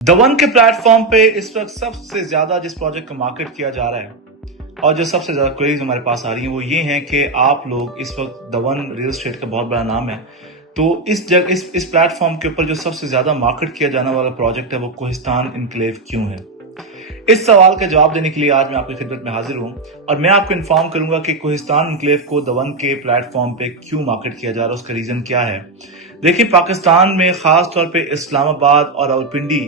The one के platform पे इस वक्त सबसे ज्यादा जिस प्रोजेक्ट को मार्केट किया जा रहा है और जो सबसे ज्यादा क्वेरीज हमारे पास आ रही है वो ये है कि आप लोग इस वक्त द वन रियल एस्टेट का बहुत बड़ा नाम है, तो इस प्लेटफॉर्म के ऊपर जो सबसे ज्यादा मार्केट किया जाने वाला प्रोजेक्ट है वो कोहिस्तान इनक्लेव क्यों है। इस सवाल का जवाब देने के लिए आज मैं आपकी खिदमत में हाजिर हूं और मैं आपको इन्फॉर्म करूंगा कि कोहिस्तान इनक्लेव को द वन के प्लेटफॉर्म पे क्यों मार्केट किया जा रहा है, उसका रीजन क्या है। देखिए, पाकिस्तान में खास तौर पे इस्लामाबाद और रावलपिंडी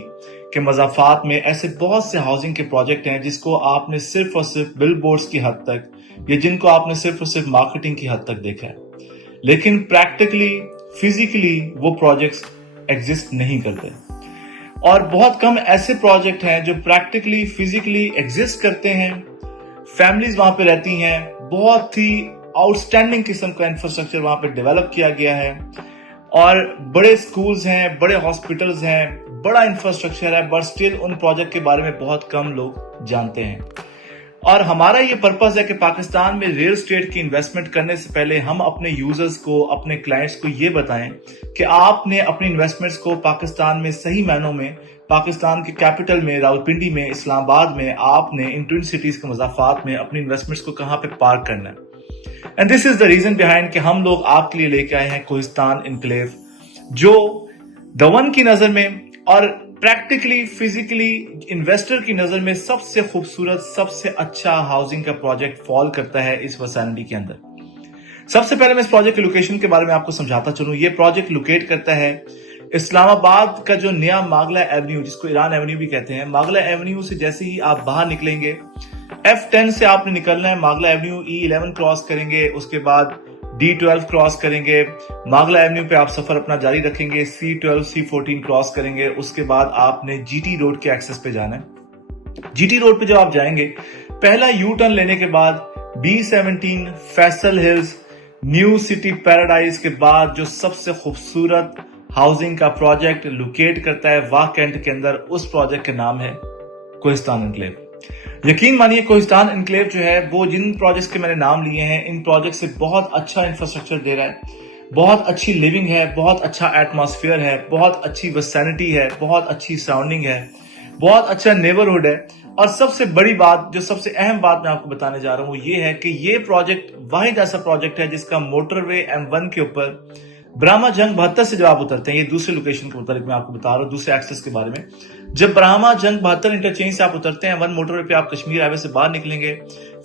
के मज़ाफ़ात में ऐसे बहुत से हाउसिंग के प्रोजेक्ट हैं जिसको आपने सिर्फ और सिर्फ बिल बोर्ड्स की हद तक या जिनको आपने सिर्फ और सिर्फ मार्केटिंग की हद तक देखा है, लेकिन प्रैक्टिकली फिजिकली वो प्रोजेक्ट्स एग्जिस्ट नहीं करते। और बहुत कम ऐसे प्रोजेक्ट हैं जो प्रैक्टिकली फिजिकली एग्जिस्ट करते हैं, फैमिलीज वहां पे रहती हैं, बहुत ही आउटस्टैंडिंग किस्म का इंफ्रास्ट्रक्चर वहां पे डेवलप किया गया है और बड़े स्कूल्स हैं, बड़े हॉस्पिटल्स हैं, बड़ा इंफ्रास्ट्रक्चर है, बट स्टिल उन प्रोजेक्ट के बारे में बहुत कम लोग जानते हैं। और हमारा ये पर्पस है कि पाकिस्तान में रियल एस्टेट की इन्वेस्टमेंट करने से पहले हम अपने यूजर्स को, अपने क्लाइंट्स को ये बताएं कि आपने अपनी इन्वेस्टमेंट्स को पाकिस्तान में सही मायनों में, पाकिस्तान के कैपिटल में, रावलपिंडी में, इस्लामाबाद में, आपने इन ट्विन सिटीज के मज़ाफ़ात में अपनी इन्वेस्टमेंट्स को कहाँ पे पार्क करना है। And this is the reason behind कि हम लोग आपके लिए लेके आए हैं कोहिस्तान इनक्लेव, जो द वन की नजर में और प्रैक्टिकली फिजिकली इन्वेस्टर की नजर में सबसे खूबसूरत, सबसे अच्छा हाउसिंग का प्रोजेक्ट फॉल करता है इस वैसालिटी के अंदर। सबसे पहले मैं इस प्रोजेक्ट की लोकेशन के बारे में आपको समझाता चलूं। ये प्रोजेक्ट लोकेट करता है इस्लामाबाद का जो नया मागला एवेन्यू, जिसको ईरान एवेन्यू भी कहते हैं, मागला एवेन्यू से जैसे ही आप बाहर निकलेंगे, F10 से आपने निकलना है, मागला एवेन्यू E11 क्रॉस करेंगे, उसके बाद D12 क्रॉस करेंगे, मागला एवेन्यू पे आप सफर अपना जारी रखेंगे, C12 C14 क्रॉस करेंगे, उसके बाद आपने GT रोड के एक्सेस पे जाना है। GT रोड पे जब आप जाएंगे, पहला यू टर्न लेने के बाद B17 Faisal hills new city paradise के बाद जो सबसे खूबसूरत हाउसिंग का प्रोजेक्ट लोकेट करता है वाह कैंट के अंदर, उस प्रोजेक्ट का नाम है कोहिस्तान इनक्लेव। यकीन मानिए, कोहिस्तान इनक्लेव जो है वो जिन प्रोजेक्ट्स के मैंने नाम लिए हैं, इन प्रोजेक्ट से बहुत अच्छा इंफ्रास्ट्रक्चर दे रहा है, बहुत अच्छी लिविंग है, बहुत अच्छा एटमॉस्फेयर है, बहुत अच्छी विसिनिटी है, बहुत अच्छी सराउंडिंग है, बहुत अच्छा नेबरहुड है। और सबसे बड़ी बात, जो सबसे अहम बात मैं आपको बताने जा रहा हूं, वो ये है कि ये प्रोजेक्ट वाहिद ऐसा प्रोजेक्ट है जिसका मोटरवे M1 के ऊपर ब्राह्मा जंग 72 से जब आप उतरते हैं, ये दूसरे लोकेशन के मुताबिक मैं आपको बता रहा हूँ, दूसरे एक्सेस के बारे में, जब ब्राह्मा जंग 72 इंटरचेंज से आप उतरते हैं, M1 मोटरवे पे आप कश्मीर हाईवे से बाहर निकलेंगे,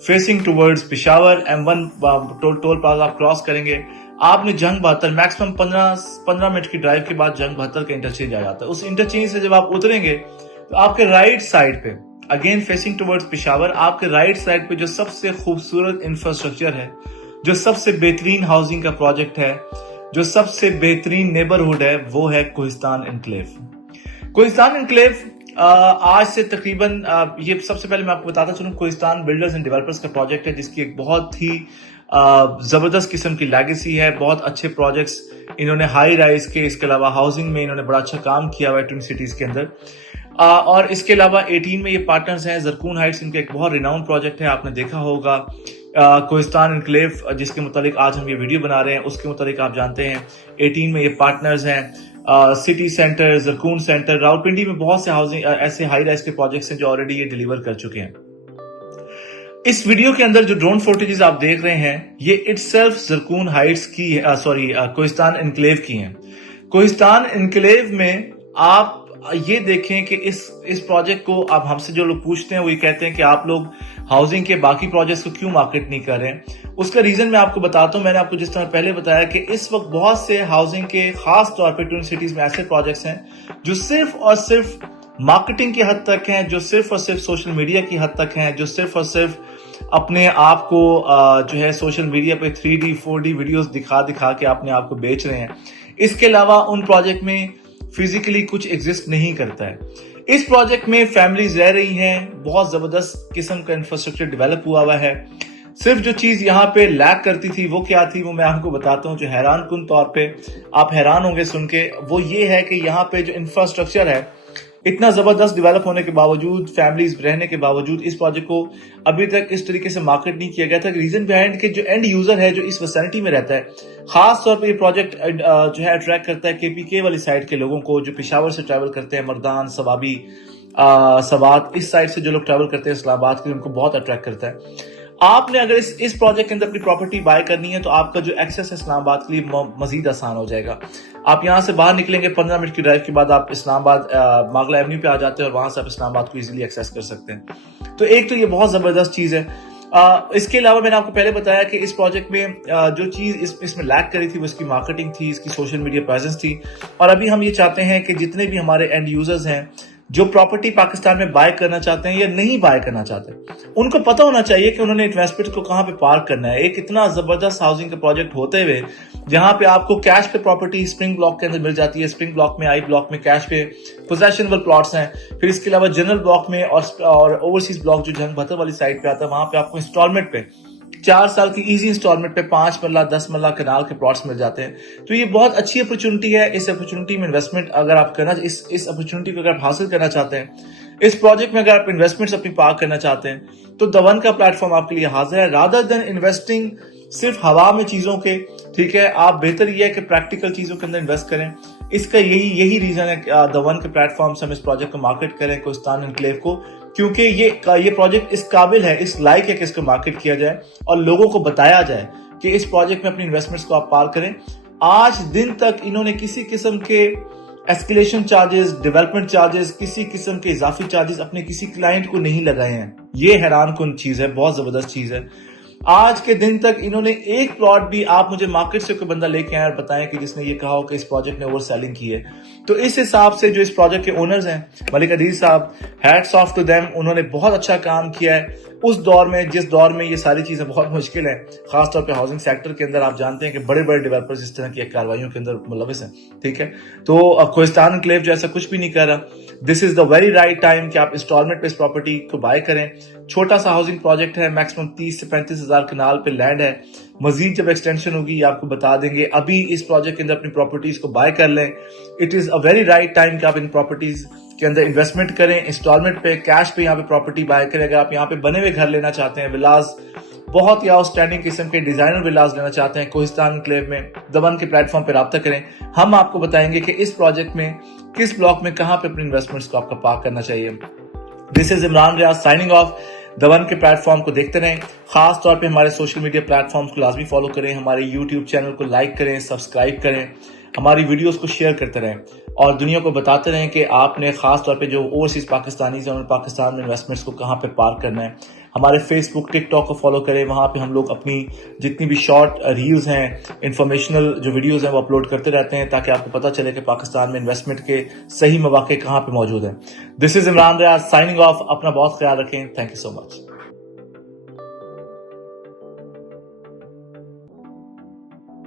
facing towards Peshawar, M1 toll plaza आप क्रॉस करेंगे, आपने जंग 72 मैक्सिमम 15 मिनट की ड्राइव के बाद जंग 72 का इंटरचेंज आ जाता है। उस इंटरचेंज से जब आप उतरेंगे तो आपके राइट साइड पे, अगेन फेसिंग टुवर्ड्स पेशावर, आपके राइट साइड पे जो सबसे खूबसूरत इंफ्रास्ट्रक्चर है, जो सबसे बेहतरीन हाउसिंग का प्रोजेक्ट है, जो सबसे बेहतरीन नेबरहुड है, वो है कोहिस्तान इनक्लेव। कोहिस्तान इनक्लेव आज से तकरीबन ये सबसे पहले मैं आपको बताता चलूं, कोहिस्तान बिल्डर्स एंड डेवलपर्स का प्रोजेक्ट है जिसकी एक बहुत ही जबरदस्त किस्म की लेगेसी है। बहुत अच्छे प्रोजेक्ट्स इन्होंने हाई राइज के, इसके अलावा हाउसिंग में इन्होंने बड़ा अच्छा काम किया हुआ है ट्विन सिटीज के अंदर। और इसके अलावा 18 में ये पार्टनर्स हैं। जरकून हाइट्स इनका एक बहुत रिनाउंड प्रोजेक्ट है, आपने देखा होगा। कोहिस्तान इनक्लेव जिसके मुतालिक आज हम ये वीडियो बना रहे हैं, उसके मुतालिक आप जानते हैं 18 में ये पार्टनर्स हैं। सिटी सेंटर, जरकून सेंटर, रावलपिंडी में बहुत से हाउसिंग ऐसे हाई राइज के प्रोजेक्ट्स हैं जो ऑलरेडी ये डिलीवर कर चुके हैं। इस वीडियो के अंदर जो ड्रोन फुटेजेस आप देख रहे हैं, ये इटसेल्फ जरकून हाइट्स की कोहिस्तान इनक्लेव की हैं। कोहिस्तान इनक्लेव में आप ये देखें कि इस प्रोजेक्ट को अब हमसे जो लोग पूछते हैं वो ये कहते हैं कि आप लोग हाउसिंग के बाकी प्रोजेक्ट्स को क्यों मार्केट नहीं कर रहे हैं। उसका रीजन मैं आपको बताता हूं। मैंने आपको जिस तरह पहले बताया कि इस वक्त बहुत से हाउसिंग के, खास तौर पे ट्विन सिटीज में ऐसे प्रोजेक्ट्स हैं जो सिर्फ और सिर्फ मार्केटिंग की हद तक हैं, जो सिर्फ और सिर्फ सोशल मीडिया की हद तक हैं, जो सिर्फ और सिर्फ अपने आप को जो है सोशल मीडिया पे 3D 4D वीडियोस दिखा के अपने आप को बेच रहे हैं। इसके अलावा उन प्रोजेक्ट में फिजिकली कुछ एग्जिस्ट नहीं करता है। इस प्रोजेक्ट में फैमिलीज रह रही हैं, बहुत जबरदस्त किस्म का इंफ्रास्ट्रक्चर डेवलप हुआ है। सिर्फ जो चीज यहाँ पे लैक करती थी वो क्या थी, वो मैं आपको बताता हूँ, जो हैरान कुन तौर पे आप हैरान होंगे सुन के, वो ये है कि यहाँ पे जो इंफ्रास्ट्रक्चर है इतना जबरदस्त डेवलप होने के बावजूद, फैमिलीज रहने के बावजूद इस प्रोजेक्ट को अभी तक इस तरीके से मार्केट नहीं किया गया था। रीजन बिहाइंड के जो एंड यूजर है जो इस वेसिनिटी में रहता है, खास तौर पे ये प्रोजेक्ट जो है अट्रैक्ट करता है केपीके वाली साइड के लोगों को, जो पेशावर से ट्रैवल करते हैं, मर्दान, सवाबी, सवात, इस साइड से जो लोग ट्रैवल करते हैं इस्लामाबाद के, उनको बहुत अट्रैक्ट करता है। आपने अगर इस प्रोजेक्ट के अंदर अपनी प्रॉपर्टी बाय करनी है तो आपका जो एक्सेस है इस्लामाबाद के लिए मजीद आसान हो जाएगा। आप यहाँ से बाहर निकलेंगे, 15 मिनट की ड्राइव के बाद आप इस्लामाबाद मागला एवेन्यू पे आ जाते हैं और वहां से आप इस्लामाबाद को इजीली एक्सेस कर सकते हैं। तो एक तो ये बहुत जबरदस्त चीज है। इसके अलावा मैंने आपको पहले बताया कि इस प्रोजेक्ट में जो चीज इसमें लैक करी थी वो इसकी मार्केटिंग थी, इसकी सोशल मीडिया प्रेजेंस थी। और अभी हम ये चाहते हैं कि जितने भी हमारे एंड यूजर्स हैं जो प्रॉपर्टी पाकिस्तान में बाय करना चाहते हैं या नहीं बाय करना चाहते, उनको पता होना चाहिए कि उन्होंने इन्वेस्टमेंट को कहां पे पार्क करना है। एक इतना जबरदस्त हाउसिंग का प्रोजेक्ट होते हुए जहां पे आपको कैश पे प्रॉपर्टी स्प्रिंग ब्लॉक के अंदर मिल जाती है, स्प्रिंग ब्लॉक में, आई ब्लॉक में कैश पे पोजेशनेबल प्लॉट्स हैं। फिर इसके अलावा जनरल ब्लॉक में और ओवरसीज ब्लॉक जो जंग भतर वाली साइड पे आता है, वहां पे आपको इंस्टॉलमेंट पे 4 साल की इजी इंस्टॉलमेंट पे 5 मरला 10 मरला कनाल के प्लॉट्स मिल जाते हैं। तो ये बहुत अच्छी अपॉर्चुनिटी है। इस अपॉर्चुनिटी में इन्वेस्टमेंट अगर आप करना, इस अपॉर्चुनिटी को अगर आप हासिल करना चाहते हैं, इस प्रोजेक्ट में अगर आप इन्वेस्टमेंट्स अपनी पार्क करना चाहते हैं, तो द वन का प्लेटफॉर्म आपके लिए हाजिर है। रादर देन इन्वेस्टिंग सिर्फ हवा में चीजों के, ठीक है, आप बेहतर ये है कि प्रैक्टिकल चीजों के अंदर इन्वेस्ट करें। इसका यही रीजन है द वन के प्लेटफॉर्म से हम इस प्रोजेक्ट को मार्केट करें, कोहिस्तान एनक्लेव को, क्योंकि ये प्रोजेक्ट इस काबिल है, इस लायक है कि इसको मार्केट किया जाए और लोगों को बताया जाए कि इस प्रोजेक्ट में अपनी इन्वेस्टमेंट्स को आप पार करें। आज दिन तक इन्होंने किसी किस्म के एस्केलेशन चार्जेस, डेवलपमेंट चार्जेस, किसी किस्म के इजाफी चार्जेस अपने किसी क्लाइंट को नहीं लगाए हैं। ये हैरान कुन चीज है, बहुत जबरदस्त चीज है। आज के दिन तक इन्होंने एक प्लॉट भी, आप मुझे मार्केट से कोई बंदा लेके आए और बताएं कि जिसने ये कहा हो कि इस प्रोजेक्ट ने ओवर सेलिंग की है। तो इस हिसाब से जो इस प्रोजेक्ट के ओनर्स हैं, मलिक अदीज साहब, हैट्स ऑफ टू देम, उन्होंने बहुत अच्छा काम किया है उस दौर में जिस दौर में ये सारी चीजें बहुत मुश्किल है। खासतौर पे हाउसिंग सेक्टर के अंदर आप जानते हैं कि बड़े बड़े डेवलपर्स इस तरह की कार्रवाइयों के अंदर मुलविस हैं, ठीक है। तो कोहिस्तान एनक्लेव जो ऐसा कुछ भी नहीं कर रहा। This is the very right time कि आप इंस्टॉलमेंट पे इस प्रॉपर्टी को बाय करें। छोटा सा हाउसिंग प्रोजेक्ट है, मैक्सिमम 30 से 35 हजार कनाल पे लैंड है। मजीद जब एक्सटेंशन होगी आपको बता देंगे। अभी इस प्रोजेक्ट के अंदर अपनी प्रॉपर्टीज को बाय कर लें। It is a very right time कि आप इन प्रॉपर्टीज के अंदर इन्वेस्टमेंट करें, इंस्टॉलमेंट पे, कैश पे यहाँ पे प्रॉपर्टी बाय करें। अगर आप यहाँ पे बने हुए घर लेना चाहते हैं, विलाज, बहुत ही आउटस्टैंडिंग किस्म के डिजाइनर विलाज लेना चाहते हैं, कोहिस्तान एनक्लेव में द वन के प्लेटफॉर्म पे राब्ता करें। हम आपको बताएंगे कि इस प्रोजेक्ट में किस ब्लॉक में कहां पे अपने इन्वेस्टमेंट्स को आपका पार्क करना चाहिए। This is Imran Riaz signing off. The one के प्लेटफॉर्म को देखते रहें, खास तौर पे हमारे सोशल मीडिया प्लेटफॉर्म्स को लाजमी फॉलो करें, हमारे यूट्यूब चैनल को लाइक करें, सब्सक्राइब करें, हमारी वीडियोस को शेयर करते रहें और दुनिया को बताते रहें कि आपने खास तौर पे जो ओवरसीज पाकिस्तानीज हैं, उन्होंने पाकिस्तान में इन्वेस्टमेंट्स को कहां पे पार्क करना है। हमारे फेसबुक, टिकटॉक को फॉलो करें, वहां पे हम लोग अपनी जितनी भी शॉर्ट रील्स हैं, इंफॉर्मेशनल जो वीडियोस हैं वो अपलोड करते रहते हैं ताकि आपको पता चले कि पाकिस्तान में इन्वेस्टमेंट के सही मौके कहां पे मौजूद हैं। This is Imran Riaz signing off. अपना बहुत ख्याल रखें। Thank you so much.